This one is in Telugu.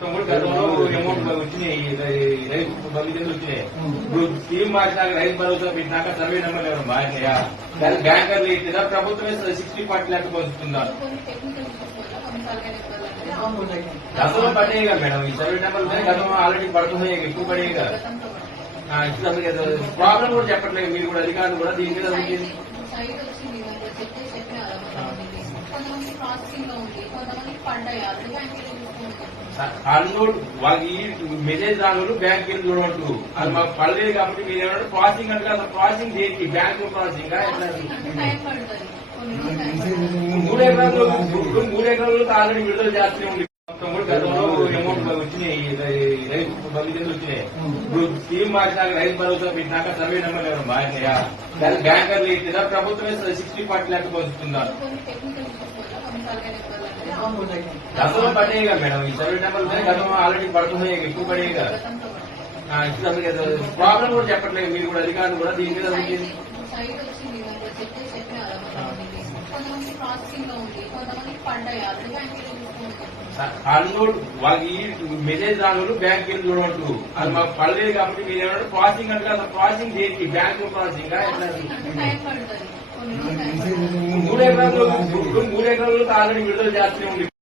మొత్తం కూడా గతంలో అమౌంట్ వచ్చినాయి రైతు బంధు కింద వచ్చినాయి ఇప్పుడు స్కీమ్ మార్చినాక రైతు భరోసా పెట్టినాక సర్వే నెంబర్ మారినాయా దాని బ్యాంకర్లు ప్రభుత్వమే సిక్స్టీ లెక్క గతంలో కదా మేడం ఈ సర్వే నెంబర్ గతం ఆల్రెడీ పడుతున్నాయి ఎక్కువ పడేవి కదా కూడా. ప్రాబ్లం కూడా చెప్పట్లేదు మీరు కూడా అధికారులు కూడా దీని మీద కొంతమంది ప్రాసెసింగ్లో ఉంది కొంతమంది వాళ్ళకి మెసేజ్ రాను బ్యాంక్ వెళ్ళి అది మాకు పడలేదు కాబట్టి మీరు ఏమన్నా ప్రాసెసింగ్ అంటే అసలు ప్రాసెసింగ్ దేనికి బ్యాంక్ ప్రాసెసింగ్ మూడు ఎకరాలు మూడు ఎకరాలు ఆల్రెడీ విడుదల చేస్తూనే ఉంది మొత్తం కూడా అమౌంట్ వచ్చినాయి రైతు బంధు కింద వచ్చినాయి ఇప్పుడు స్కీమ్ మార్చినాక రైతు భరోసా పెట్టినాక సర్వే నెంబర్ ఎవరు మారినాయా దాని బ్యాంకర్లు ఇచ్చిందా ప్రభుత్వమే సిక్స్టీ ఫార్టీ లెక్క ఇబ్బందులు గతంలో కదా మేడం ఈ సర్వే నెంబర్ గతం ఆల్రెడీ పడుతున్నాయి ఎక్కువ పడేవి కదా ఇప్పుడు అసలు ప్రాబ్లం కూడా చెప్పట్లేదు. మీరు కూడా అధికారులు కూడా దీని మీద లో ఉంది. అది బ్యాంక్ అన్లోడ్ వాళ్ళకి మెసేజ్ రాను బ్యాంక్ వెళ్ళి చూడమంటారు అది మాకు పడలేదు కాబట్టి మీరు ఏమన్నా ప్రాసెసింగ్ అంటే అసలు ప్రాసెసింగ్ దేనికి బ్యాంక్ ప్రాసెసింగ్ మూడు ఎకరాలు మూడు ఎకరాలు ఆల్రెడీ విడుదల చేస్తూనే ఉంది.